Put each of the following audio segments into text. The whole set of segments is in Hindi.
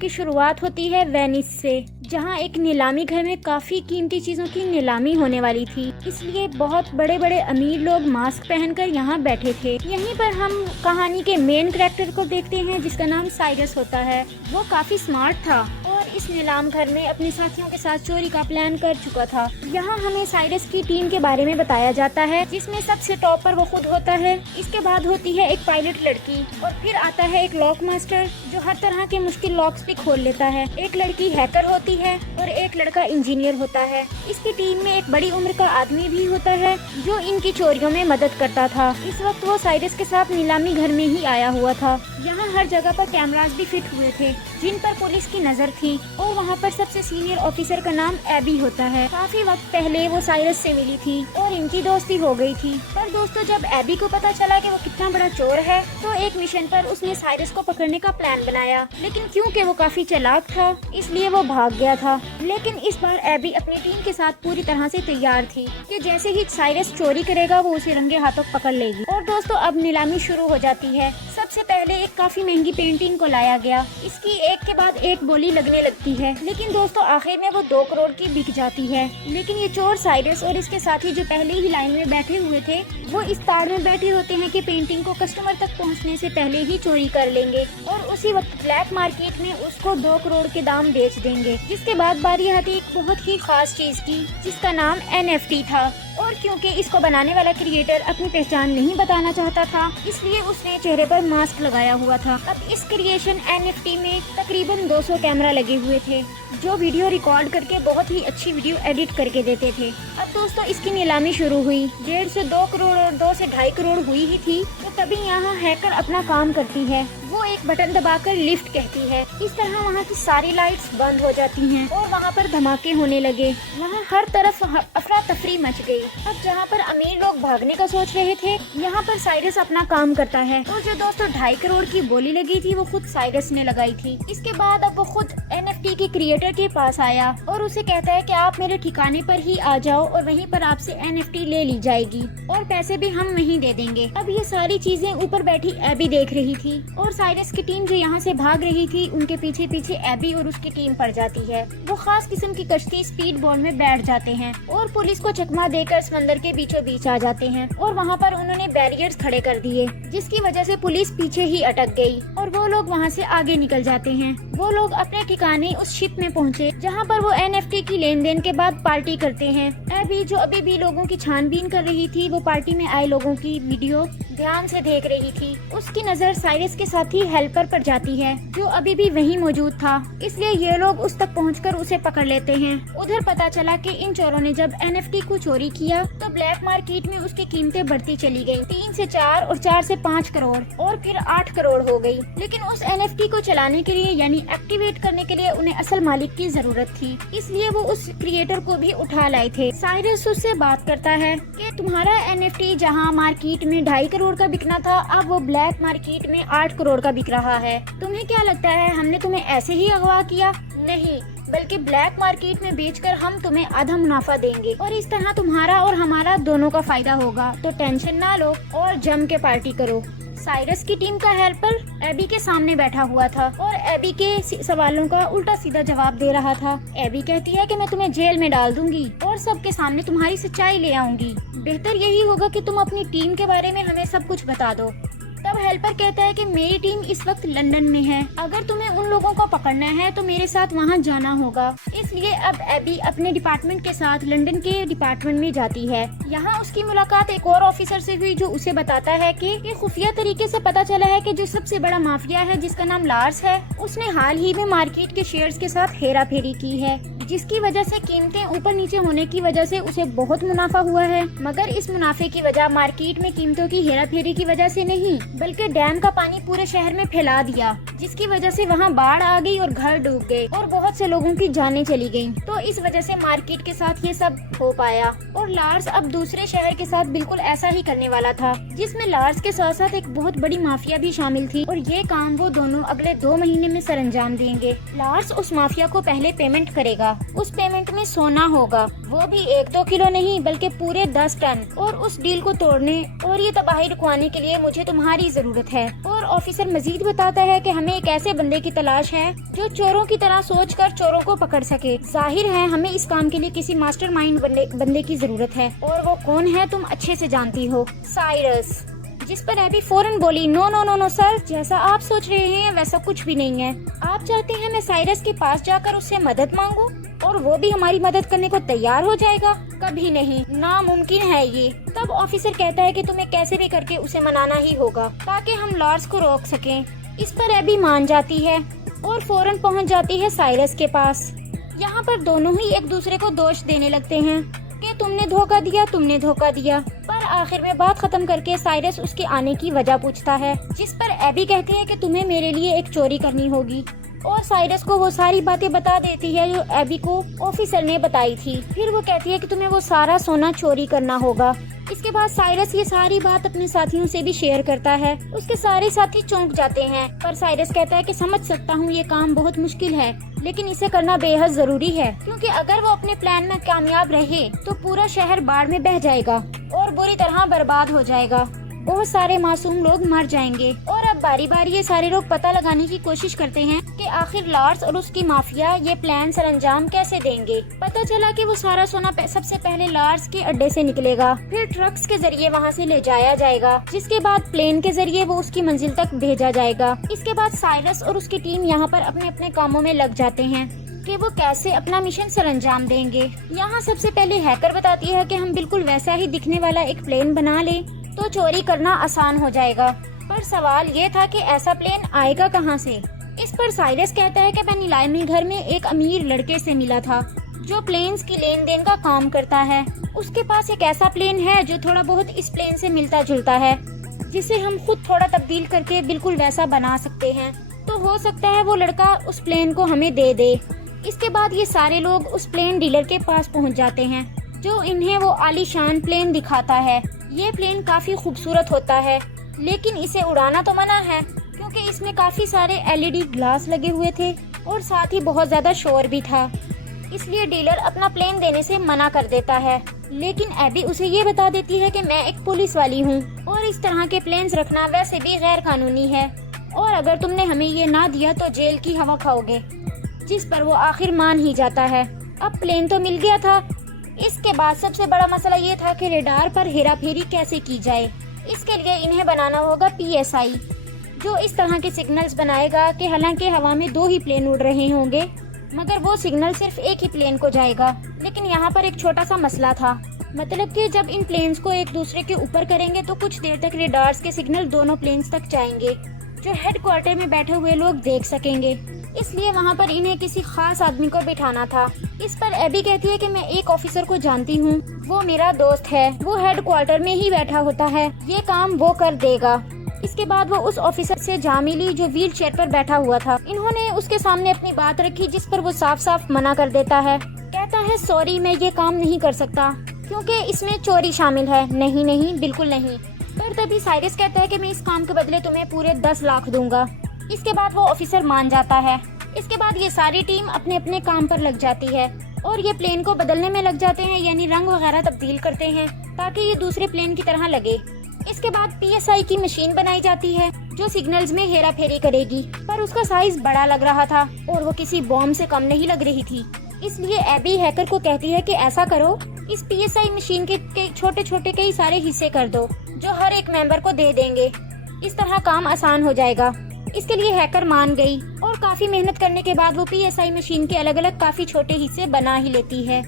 की शुरुआत होती है वेनिस से, जहां एक नीलामी घर में काफी कीमती चीजों की नीलामी होने वाली थी। इसलिए बहुत बड़े बड़े अमीर लोग मास्क पहनकर यहाँ बैठे थे। यहीं पर हम कहानी के मेन कैरेक्टर को देखते हैं, जिसका नाम साइरस होता है। वो काफी स्मार्ट था और इस नीलाम घर में अपने साथियों के साथ चोरी का प्लान कर चुका था। यहाँ हमें साइरस की टीम के बारे में बताया जाता है, जिसमें सबसे टॉप पर वो खुद होता है। इसके बाद होती है एक पायलट लड़की और फिर आता है एक लॉक मास्टर जो हर तरह के मुश्किल लॉक्स भी खोल लेता है। एक लड़की हैकर होती है और एक लड़का इंजीनियर होता है। इसकी टीम में एक बड़ी उम्र का आदमी भी होता है जो इनकी चोरियों में मदद करता था। इस वक्त वो साइरस के साथ नीलामी घर में ही आया हुआ था। यहाँ हर जगह पर कैमरास भी फिट हुए थे जिन पर पुलिस की नजर थी और वहाँ पर सबसे सीनियर ऑफिसर का नाम एबी होता है। काफी वक्त पहले वो साइरस से मिली थी और इनकी दोस्ती हो गई थी। पर दोस्तों, जब एबी को पता चला कि वो कितना बड़ा चोर है तो एक मिशन पर उसने साइरस को पकड़ने का प्लान बनाया। लेकिन क्योंकि वो काफी चालाक था इसलिए वो भाग गया था। लेकिन इस बार एबी अपनी टीम के साथ पूरी तरह से तैयार थी कि जैसे ही साइरस चोरी करेगा वो उसे रंगे हाथों पकड़ लेगी। और दोस्तों, अब नीलामी शुरू हो जाती है। सबसे पहले एक काफी महंगी पेंटिंग को लाया गया। इसकी एक के बाद एक बोली लगने लगती है। लेकिन दोस्तों, आखिर में वो 2 करोड़ की बिक जाती है। लेकिन ये चोर साइरस और इसके साथी जो पहले ही लाइन में बैठे हुए थे वो इस ताड़ में बैठे होते हैं कि पेंटिंग को कस्टमर तक पहुंचने से पहले ही चोरी कर लेंगे और उसी वक्त ब्लैक मार्केट में उसको 2 करोड़ के दाम बेच देंगे। जिसके बाद बारी आती एक बहुत ही खास चीज की, जिसका नाम NFT था। और क्योंकि इसको बनाने वाला क्रिएटर अपनी पहचान नहीं बताना चाहता था इसलिए उसने चेहरे पर मास्क लगाया हुआ था। अब इस क्रिएशन NFT में तकरीबन 200 कैमरा लगे हुए थे जो वीडियो रिकॉर्ड करके बहुत ही अच्छी वीडियो एडिट करके देते थे। अब दोस्तों, इसकी नीलामी शुरू हुई। 1.5 से 2 करोड़ और 2 से 2.5 करोड़ हुई ही थी। तो तभी यहाँ हैकर अपना काम करती है। वो एक बटन दबाकर लिफ्ट कहती है। इस तरह वहाँ की सारी लाइट्स बंद हो जाती हैं और वहाँ पर धमाके होने लगे। वहाँ हर तरफ अफरा तफरी मच गई। अब जहाँ पर अमीर लोग भागने का सोच रहे थे यहाँ पर साइरस अपना काम करता है। तो जो दोस्तों 2.5 करोड़ की बोली लगी थी वो खुद साइरस ने लगाई थी। इसके बाद अब वो खुद NFT के क्रिएटर के पास आया और उसे कहता है कि आप मेरे ठिकाने पर ही आ जाओ और वहीं पर आपसे NFT ले ली जाएगी और पैसे भी हम वहीं दे देंगे। अब ये सारी चीजें ऊपर बैठी एबी देख रही थी और साइरस की टीम जो यहाँ से भाग रही थी उनके पीछे पीछे एबी और उसकी टीम पड़ जाती है। वो खास किस्म की कश्ती स्पीड बोट में बैठ जाते हैं और पुलिस को चकमा देकर समंदर के बीचों बीच आ जाते हैं और वहाँ पर उन्होंने बैरियर्स खड़े कर दिए जिसकी वजह से पुलिस पीछे ही अटक गई और वो लोग वहाँ से आगे निकल जाते हैं। वो लोग अपने ठिकाने उस शिप में पहुँचे जहाँ पर वो NFT की लेन देन के बाद पार्टी करते हैं। एबी जो अभी भी लोगों की छानबीन कर रही थी वो पार्टी में आए लोगों की वीडियो ध्यान से देख रही थी। उसकी नजर साइरस के साथी हेल्पर पर जाती है जो अभी भी वहीं मौजूद था। इसलिए ये लोग उस तक पहुंचकर उसे पकड़ लेते हैं। उधर पता चला कि इन चोरों ने जब NFT को चोरी किया तो ब्लैक मार्केट में उसकी कीमतें बढ़ती चली गयी। 3 से 4 और 4 से 5 करोड़ और फिर 8 करोड़ हो गई। लेकिन उस NFT को चलाने के लिए यानी एक्टिवेट करने के लिए उन्हें असल मालिक की जरूरत थी। इसलिए वो उस क्रिएटर को भी उठा लाए थे। साइरस उससे बात करता है कि तुम्हारा NFT जहां मार्केट में 2.5 करोड़ का बिकना था अब वो ब्लैक मार्केट में 8 करोड़ का बिक रहा है। तुम्हें क्या लगता है हमने तुम्हें ऐसे ही अगवा किया? नहीं, बल्कि ब्लैक मार्केट में बेचकर हम तुम्हें आधा मुनाफा देंगे और इस तरह तुम्हारा और हमारा दोनों का फायदा होगा। तो टेंशन ना लो और जम के पार्टी करो। साइरस की टीम का हेल्पर एबी के सामने बैठा हुआ था और एबी के सवालों का उल्टा सीधा जवाब दे रहा था। एबी कहती है कि मैं तुम्हें जेल में डाल दूंगी और सबके सामने तुम्हारी सच्चाई ले आऊंगी। बेहतर यही होगा कि तुम अपनी टीम के बारे में हमें सब कुछ बता दो। तब हेल्पर कहता है कि मेरी टीम इस वक्त लंदन में है। अगर तुम्हें उन लोगों को पकड़ना है तो मेरे साथ वहां जाना होगा। इसलिए अब एबी अपने डिपार्टमेंट के साथ लंदन के डिपार्टमेंट में जाती है। यहाँ उसकी मुलाकात एक और ऑफिसर से हुई जो उसे बताता है कि ये खुफिया तरीके से पता चला है कि जो सबसे बड़ा माफिया है जिसका नाम लार्स है उसने हाल ही में मार्केट के शेयर्स के साथ हेरा फेरी की है, जिसकी वजह से कीमतें ऊपर नीचे होने की वजह से उसे बहुत मुनाफा हुआ है। मगर इस मुनाफे की वजह मार्केट में कीमतों की हेरा फेरी की वजह से नहीं बल्कि डैम का पानी पूरे शहर में फैला दिया, जिसकी वजह से वहाँ बाढ़ आ गई और घर डूब गए और बहुत से लोगों की जानें चली गयी। तो इस वजह से मार्केट के साथ ये सब हो पाया और लार्स अब दूसरे शहर के साथ बिल्कुल ऐसा ही करने वाला था, जिसमें लार्स के साथ साथ एक बहुत बड़ी माफिया भी शामिल थी और ये काम वो दोनों अगले 2 महीने में सरअंजाम देंगे। लार्स उस माफिया को पहले पेमेंट करेगा उस पेमेंट में सोना होगा, वो भी 1-2 किलो नहीं बल्कि पूरे 10 टन। और उस डील को तोड़ने और ये तबाही रुकवाने के लिए मुझे तुम्हारी जरूरत है। और ऑफिसर मजीद बताता है कि हमें एक ऐसे बंदे की तलाश है जो चोरों की तरह सोचकर चोरों को पकड़ सके। जाहिर है हमें इस काम के लिए किसी मास्टरमाइंड बंदे की जरूरत है। और वो कौन है तुम अच्छे से जानती हो, साइरस। जिस पर एबी फौरन बोली, no no no no sir, जैसा आप सोच रहे हैं वैसा कुछ भी नहीं है। आप चाहते हैं मैं साइरस के पास जाकर उससे मदद मांगू और वो भी हमारी मदद करने को तैयार हो जाएगा? कभी नहीं, नामुमकिन है ये। तब ऑफिसर कहता है कि तुम्हें कैसे भी करके उसे मनाना ही होगा ताकि हम लॉर्ड्स को रोक सकें। इस पर एबी मान जाती है और फौरन पहुंच जाती है साइरस के पास। यहाँ पर दोनों ही एक दूसरे को दोष देने लगते हैं कि तुमने धोखा दिया। पर आखिर में बात खत्म करके साइरस उसके आने की वजह पूछता है, जिस पर एबी कहती है कि तुम्हें मेरे लिए एक चोरी करनी होगी और साइरस को वो सारी बातें बता देती है जो एबी को ऑफिसर ने बताई थी। फिर वो कहती है कि तुम्हें वो सारा सोना चोरी करना होगा। इसके बाद साइरस ये सारी बात अपने साथियों से भी शेयर करता है। उसके सारे साथी चौंक जाते हैं, पर साइरस कहता है कि समझ सकता हूँ ये काम बहुत मुश्किल है, लेकिन इसे करना बेहद जरूरी है, क्योंकि अगर वो अपने प्लान में कामयाब रहे तो पूरा शहर बाढ़ में बह जाएगा और बुरी तरह बर्बाद हो जाएगा। बहुत सारे मासूम लोग मर जाएंगे। और अब बारी बारी ये सारे लोग पता लगाने की कोशिश करते हैं कि आखिर लॉर्ड्स और उसकी माफिया ये प्लान सरअंजाम कैसे देंगे। पता चला कि वो सारा सोना सबसे पहले लॉर्ड्स के अड्डे से निकलेगा, फिर ट्रक्स के जरिए वहाँ से ले जाया जाएगा, जिसके बाद प्लेन के जरिए वो उसकी मंजिल तक भेजा जाएगा। इसके बाद साइरस और उसकी टीम यहाँ पर अपने अपने कामों में लग जाते हैं कि वो कैसे अपना मिशन सरअंजाम देंगे। यहाँ सबसे पहले हैकर बताती है कि हम बिल्कुल वैसा ही दिखने वाला एक प्लेन बना ले तो चोरी करना आसान हो जाएगा। पर सवाल ये था कि ऐसा प्लेन आएगा कहाँ से। इस पर साइरस कहता है कि मैं नीलामी घर में एक अमीर लड़के से मिला था जो प्लेन्स की लेन देन का काम करता है। उसके पास एक ऐसा प्लेन है जो थोड़ा बहुत इस प्लेन से मिलता जुलता है, जिसे हम खुद थोड़ा तब्दील करके बिल्कुल वैसा बना सकते हैं। तो हो सकता है वो लड़का उस प्लेन को हमें दे दे। इसके बाद ये सारे लोग उस प्लेन डीलर के पास पहुँच जाते हैं जो इन्हें वो आलीशान प्लेन दिखाता है। ये प्लेन काफी खूबसूरत होता है, लेकिन इसे उड़ाना तो मना है क्योंकि इसमें काफी सारे एलईडी ग्लास लगे हुए थे और साथ ही बहुत ज्यादा शोर भी था। इसलिए डीलर अपना प्लेन देने से मना कर देता है। लेकिन एबी उसे ये बता देती है कि मैं एक पुलिस वाली हूँ और इस तरह के प्लेन्स रखना वैसे भी गैर कानूनी है, और अगर तुमने हमें ये ना दिया तो जेल की हवा खाओगे। जिस पर वो आखिर मान ही जाता है। अब प्लेन तो मिल गया था। इसके बाद सबसे बड़ा मसला ये था कि रेडार पर हेराफेरी कैसे की जाए। इसके लिए इन्हें बनाना होगा PSI, जो इस तरह के सिग्नल्स बनाएगा कि हालांकि हवा में 2 ही प्लेन उड़ रहे होंगे, मगर वो सिग्नल सिर्फ एक ही प्लेन को जाएगा। लेकिन यहाँ पर एक छोटा सा मसला था, मतलब कि जब इन प्लेन्स को एक दूसरे के ऊपर करेंगे तो कुछ देर तक रेडार्स के सिग्नल दोनों प्लेन्स तक जाएंगे, जो हेडक्वार्टर में बैठे हुए लोग देख सकेंगे। इसलिए वहाँ पर इन्हें किसी खास आदमी को बिठाना था। इस पर एबी कहती है कि मैं एक ऑफिसर को जानती हूँ, वो मेरा दोस्त है, वो हेडक्वार्टर में ही बैठा होता है, ये काम वो कर देगा। इसके बाद वो उस ऑफिसर से जा मिली जो व्हील चेयर पर बैठा हुआ था। इन्होंने उसके सामने अपनी बात रखी, जिस पर वो साफ साफ मना कर देता है। कहता है सॉरी, मैं ये काम नहीं कर सकता क्योंकि इसमें चोरी शामिल है। नहीं नहीं, बिल्कुल नहीं। पर तभी साइरस कहता है कि मैं इस काम के बदले तुम्हें पूरे 10 लाख दूंगा। इसके बाद वो ऑफिसर मान जाता है। इसके बाद ये सारी टीम अपने अपने काम पर लग जाती है और ये प्लेन को बदलने में लग जाते हैं, यानी रंग वगैरह तब्दील करते हैं ताकि ये दूसरे प्लेन की तरह लगे। इसके बाद PSI की मशीन बनाई जाती है जो सिग्नल्स में हेरा फेरी करेगी, पर उसका साइज बड़ा लग रहा था और वो किसी बॉम्ब से कम नहीं लग रही थी। इसलिए एबी हैकर को कहती है कि ऐसा करो, इस PSI मशीन के छोटे छोटे कई सारे हिस्से कर दो जो हर एक मेंबर को दे देंगे। इस तरह काम आसान हो जाएगा। इसके लिए हैकर मान गई और काफी मेहनत करने के बाद वो PSI मशीन के अलग अलग काफी छोटे हिस्से बना ही लेती है।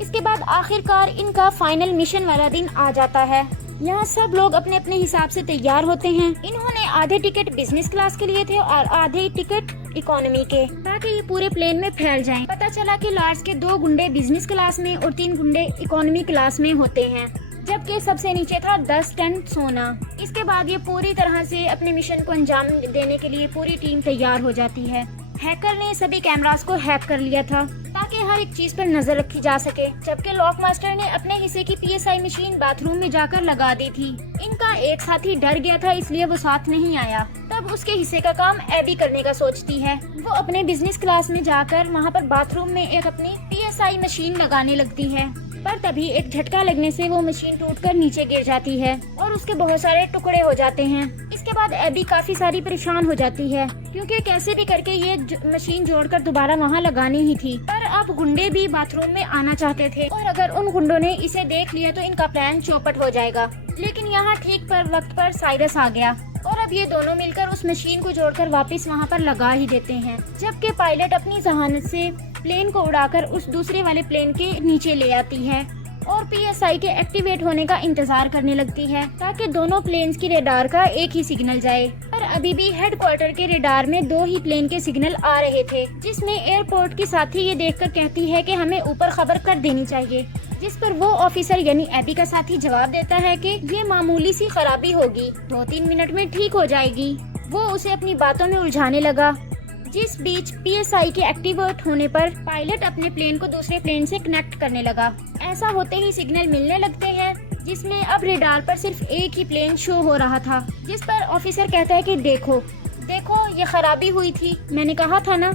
इसके बाद आखिरकार इनका फाइनल मिशन वाला दिन आ जाता है। यहाँ सब लोग अपने अपने हिसाब से तैयार होते हैं। इन्होंने आधे टिकट बिजनेस क्लास के लिए थे और आधे टिकट इकोनॉमी के, ताकि ये पूरे प्लेन में फैल जाएं। पता चला कि लॉर्ड्स के 2 गुंडे बिजनेस क्लास में और 3 गुंडे इकोनॉमी क्लास में होते हैं, जबकि सबसे नीचे था 10 टन सोना। इसके बाद ये पूरी तरह से अपने मिशन को अंजाम देने के लिए पूरी टीम तैयार हो जाती है। हैकर ने सभी कैमरास को हैक कर लिया था ताकि हर एक चीज पर नजर रखी जा सके, जबकि लॉक मास्टर ने अपने हिस्से की PSI मशीन बाथरूम में जाकर लगा दी थी। इनका एक साथी डर गया था, इसलिए वो साथ नहीं आया। तब उसके हिस्से का काम एबी करने का सोचती है। वो अपने बिजनेस क्लास में जाकर वहाँ पर बाथरूम में एक अपनी PSI मशीन लगाने लगती है, पर तभी एक झटका लगने से वो मशीन टूटकर नीचे गिर जाती है और उसके बहुत सारे टुकड़े हो जाते हैं। इसके बाद एबी काफी सारी परेशान हो जाती है, क्योंकि कैसे भी करके ये मशीन जोड़कर दोबारा वहाँ लगानी ही थी। पर अब गुंडे भी बाथरूम में आना चाहते थे और अगर उन गुंडों ने इसे देख लिया तो इनका प्लान चौपट हो जाएगा। लेकिन यहाँ ठीक पर वक्त पर साइरस आ गया और अब ये दोनों मिलकर उस मशीन को जोड़कर वापस वहाँ पर लगा ही देते हैं, जबकि पायलट अपनी जहानत से प्लेन को उड़ाकर उस दूसरे वाले प्लेन के नीचे ले आती है और PSI के एक्टिवेट होने का इंतजार करने लगती है ताकि दोनों प्लेन्स की रेडार का एक ही सिग्नल जाए। पर अभी भी हेडक्वार्टर के रेडार में 2 ही प्लेन के सिग्नल आ रहे थे, जिसमें एयरपोर्ट की साथी ये देखकर कहती है कि हमें ऊपर खबर कर देनी चाहिए, जिस पर वो ऑफिसर यानी एबी का साथी जवाब देता है कि ये मामूली सी खराबी होगी, 2-3 मिनट में ठीक हो जाएगी। वो उसे अपनी बातों में उलझाने लगा। जिस बीच PSI के एक्टिवेट होने पर पायलट अपने प्लेन को दूसरे प्लेन से कनेक्ट करने लगा। ऐसा होते ही सिग्नल मिलने लगते हैं, जिसमें अब रेडार पर सिर्फ एक ही प्लेन शो हो रहा था, जिस पर ऑफिसर कहता है कि देखो ये खराबी हुई थी, मैंने कहा था ना,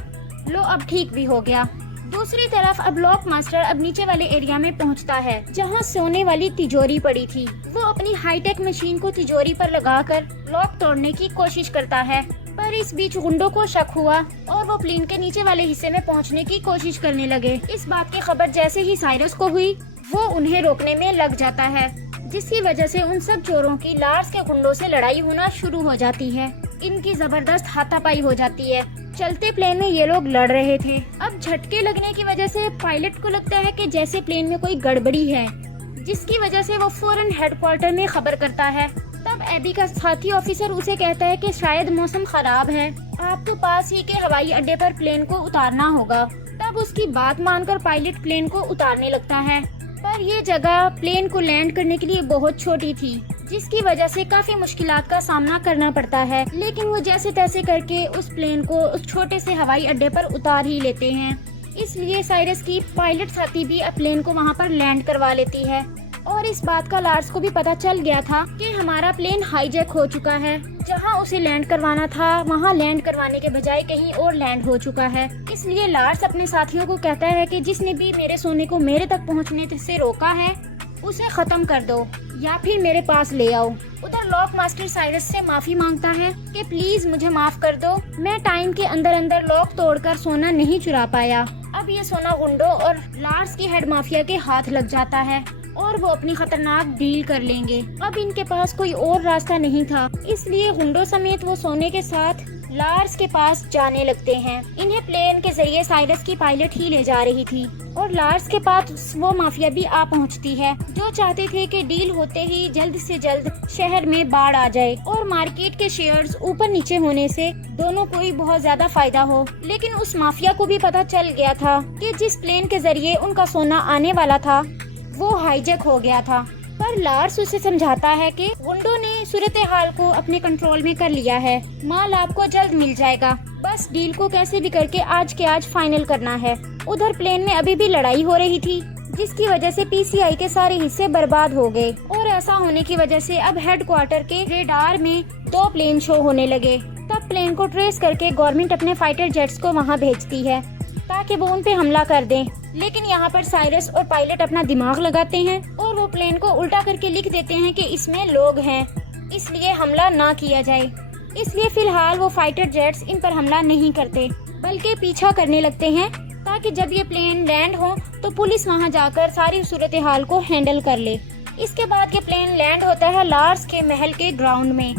लो अब ठीक भी हो गया। दूसरी तरफ अब लॉक मास्टर अब नीचे वाले एरिया में पहुंचता है, जहां सोने वाली तिजोरी पड़ी थी। वो अपनी हाईटेक मशीन को तिजोरी पर लगाकर लॉक तोड़ने की कोशिश करता है, पर इस बीच गुंडों को शक हुआ और वो प्लेन के नीचे वाले हिस्से में पहुंचने की कोशिश करने लगे। इस बात की खबर जैसे ही साइरस को हुई, वो उन्हें रोकने में लग जाता है, जिसकी वजह से उन सब चोरों की लार्स के गुंडों से लड़ाई होना शुरू हो जाती है। इनकी जबरदस्त हाथापाई हो जाती है। चलते प्लेन में ये लोग लड़ रहे थे। अब झटके लगने की वजह से पायलट को लगता है कि जैसे प्लेन में कोई गड़बड़ी है, जिसकी वजह से वो फौरन हेडक्वार्टर में खबर करता है। तब एबी का साथी ऑफिसर उसे कहता है कि शायद मौसम खराब है, आपको पास ही के हवाई अड्डे पर प्लेन को उतारना होगा। तब उसकी बात मानकर पायलट प्लेन को उतारने लगता है, पर ये जगह प्लेन को लैंड करने के लिए बहुत छोटी थी, जिसकी वजह से काफी मुश्किलात का सामना करना पड़ता है। लेकिन वो जैसे तैसे करके उस प्लेन को उस छोटे से हवाई अड्डे पर उतार ही लेते हैं। इसलिए साइरस की पायलट साथी भी प्लेन को वहाँ पर लैंड करवा लेती है और इस बात का लार्स को भी पता चल गया था कि हमारा प्लेन हाईजैक हो चुका है। जहां उसे लैंड करवाना था वहां लैंड करवाने के बजाय कहीं और लैंड हो चुका है। इसलिए लार्स अपने साथियों को कहता है कि जिसने भी मेरे सोने को मेरे तक पहुंचने से रोका है उसे खत्म कर दो या फिर मेरे पास ले आओ। उधर लॉक मास्टर साइरस से माफी मांगता है कि प्लीज मुझे माफ कर दो, मैं टाइम के अंदर अंदर लॉक तोड़कर सोना नहीं चुरा पाया। अब ये सोना गुंडों और लार्स की हेड माफिया के हाथ लग जाता है और वो अपनी खतरनाक डील कर लेंगे। अब इनके पास कोई और रास्ता नहीं था, इसलिए गुंडों समेत वो सोने के साथ लार्स के पास जाने लगते हैं। इन्हें प्लेन के जरिए साइरस की पायलट ही ले जा रही थी और लार्स के पास वो माफिया भी आ पहुंचती है, जो चाहते थे कि डील होते ही जल्द से जल्द शहर में बाढ़ आ जाए और मार्केट के शेयर्स ऊपर नीचे होने से दोनों को ही बहुत ज्यादा फायदा हो। लेकिन उस माफिया को भी पता चल गया था कि जिस प्लेन के जरिए उनका सोना आने वाला था वो हाईजैक हो गया था। पर लार्स उसे समझाता है कि गुंडों ने सूरत हाल को अपने कंट्रोल में कर लिया है, माल आपको जल्द मिल जाएगा, बस डील को कैसे भी करके आज के आज फाइनल करना है। उधर प्लेन में अभी भी लड़ाई हो रही थी, जिसकी वजह से PCI के सारे हिस्से बर्बाद हो गए और ऐसा होने की वजह से अब हेडक्वार्टर के रेडार में 2 प्लेन शो होने लगे। तब प्लेन को ट्रेस करके गवर्नमेंट अपने फाइटर जेट्स को वहाँ भेजती है ताकि वो उन पे हमला कर दें। लेकिन यहाँ पर साइरस और पायलट अपना दिमाग लगाते हैं और वो प्लेन को उल्टा करके लिख देते हैं कि इसमें लोग हैं, इसलिए हमला ना किया जाए। इसलिए फिलहाल वो फाइटर जेट्स इन पर हमला नहीं करते, बल्कि पीछा करने लगते हैं ताकि जब ये प्लेन लैंड हो तो पुलिस वहाँ जाकर सारी सूरत हाल को हैंडल कर ले। इसके बाद ये प्लेन लैंड होता है लार्स के महल के ग्राउंड में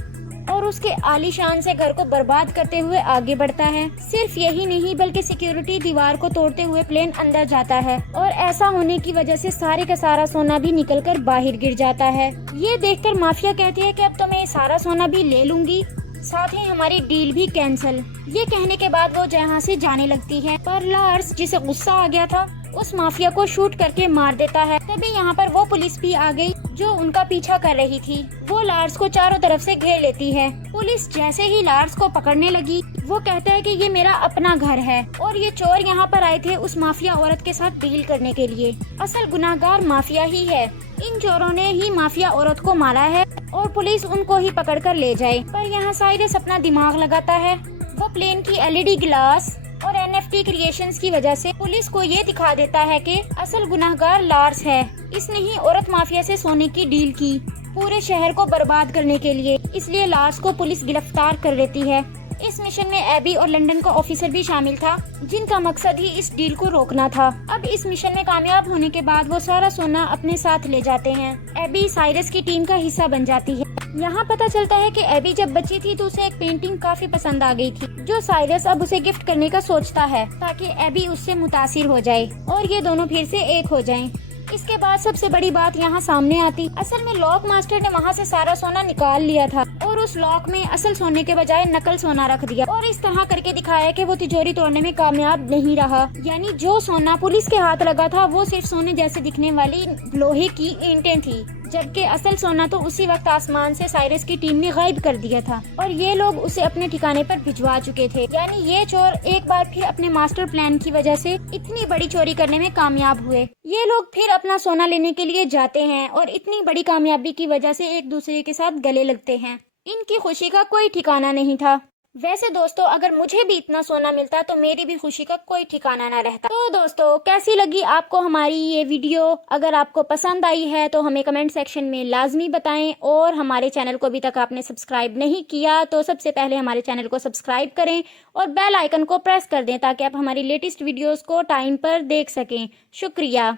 और उसके आलीशान से घर को बर्बाद करते हुए आगे बढ़ता है। सिर्फ यही नहीं बल्कि सिक्योरिटी दीवार को तोड़ते हुए प्लेन अंदर जाता है और ऐसा होने की वजह से सारे का सारा सोना भी निकलकर बाहर गिर जाता है। ये देखकर माफिया कहती है कि अब तो मैं सारा सोना भी ले लूंगी, साथ ही हमारी डील भी कैंसिल। ये कहने के बाद वो जहाँ से जाने लगती है, पर लार्स जिसे गुस्सा आ गया था उस माफिया को शूट करके मार देता है। तभी यहाँ पर वो पुलिस भी आ गई जो उनका पीछा कर रही थी। वो लार्स को चारों तरफ से घेर लेती है। पुलिस जैसे ही लार्स को पकड़ने लगी, वो कहता है कि ये मेरा अपना घर है और ये चोर यहाँ पर आए थे उस माफिया औरत के साथ डील करने के लिए। असल गुनाहगार माफिया ही है, इन चोरों ने ही माफिया औरत को मारा है और पुलिस उनको ही पकड़ कर ले जाए। पर यहाँ साइरस अपना दिमाग लगाता है। वो प्लेन की LED ग्लास और NFT क्रिएशंस की वजह से पुलिस को ये दिखा देता है कि असल गुनाहगार लार्स है। इसने ही औरत माफिया से सोने की डील की पूरे शहर को बर्बाद करने के लिए, इसलिए लार्स को पुलिस गिरफ्तार कर लेती है। इस मिशन में एबी और लंदन का ऑफिसर भी शामिल था, जिनका मकसद ही इस डील को रोकना था। अब इस मिशन में कामयाब होने के बाद वो सारा सोना अपने साथ ले जाते हैं। एबी साइरस की टीम का हिस्सा बन जाती है। यहाँ पता चलता है कि एबी जब बच्ची थी तो उसे एक पेंटिंग काफी पसंद आ गई थी, जो साइरस अब उसे गिफ्ट करने का सोचता है ताकि एबी उससे मुतासिर हो जाए और ये दोनों फिर से एक हो जाएं। इसके बाद सबसे बड़ी बात यहाँ सामने आती, असल में लॉक मास्टर ने वहाँ से सारा सोना निकाल लिया था और उस लॉक में असल सोने के बजाय नकल सोना रख दिया और इस तरह करके दिखाया कि वो तिजोरी तोड़ने में कामयाब नहीं रहा। यानी जो सोना पुलिस के हाथ लगा था वो सिर्फ सोने जैसे दिखने वाली लोहे की ईंटें थी, जबकि असल सोना तो उसी वक्त आसमान से साइरस की टीम ने गायब कर दिया था और ये लोग उसे अपने ठिकाने पर भिजवा चुके थे। यानी ये चोर एक बार फिर अपने मास्टर प्लान की वजह से इतनी बड़ी चोरी करने में कामयाब हुए। ये लोग फिर अपना सोना लेने के लिए जाते हैं और इतनी बड़ी कामयाबी की वजह से एक दूसरे के साथ गले लगते हैं। इनकी खुशी का कोई ठिकाना नहीं था। वैसे दोस्तों, अगर मुझे भी इतना सोना मिलता तो मेरी भी खुशी का कोई ठिकाना ना रहता। तो दोस्तों, कैसी लगी आपको हमारी ये वीडियो? अगर आपको पसंद आई है तो हमें कमेंट सेक्शन में लाजमी बताएं और हमारे चैनल को अभी तक आपने सब्सक्राइब नहीं किया तो सबसे पहले हमारे चैनल को सब्सक्राइब करें और बेल आइकन को प्रेस कर दें ताकि आप हमारी लेटेस्ट वीडियोस को टाइम पर देख सकें। शुक्रिया।